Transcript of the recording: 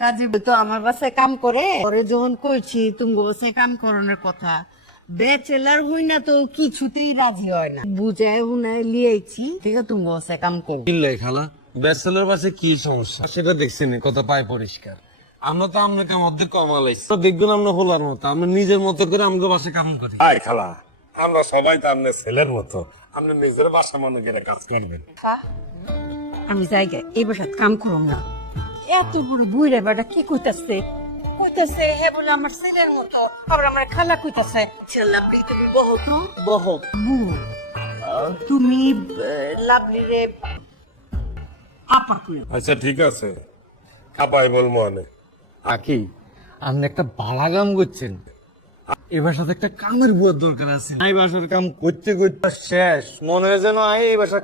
কাজে তো আমার বাসায় কাম করে পরে যখন কইছি তুমি বাসায় কাম করানোর কথা ব্যাচেলার হই না তো কিছুতেই রাজি হয় না বুঝায় হুনায় লিয়েছি ঠিক আছে তুমি বাসায় কাম করো কিনলে খালা ব্যাচেলর বাসে কি সমস্যা সেটা দেখছেন কত পায় পরিষ্কার আমরা তো আপনাকে মধ্যে কমালাইছি তো দেখবেন আমরা হলার মতো আমরা নিজের মতো করে আমাকে বাসে কাম করি আয় খালা আমরা সবাই তো আপনার ছেলের মতো আপনি নিজের বাসা মনে করে কাজ করবেন। আমি জায়গায় এই বাসায় কাম করুম না এত বড় বুইরা বেটা কি কইতাছে কইতাছে হে বলে আমার ছেলের মতো আবার আমার খালা কইতাছে লাভলি তুমি বহুত বহুত তুমি লাভলি রে আপা কইও আচ্ছা ঠিক আছে কাপাই বলবো অনেক আকি আপনি একটা ভালো কাম করছেন এবার সাথে একটা কামের বুয়ার দরকার আছে এই বাসার কাম করতে করতে শেষ মনে হয় যেন এই বাসার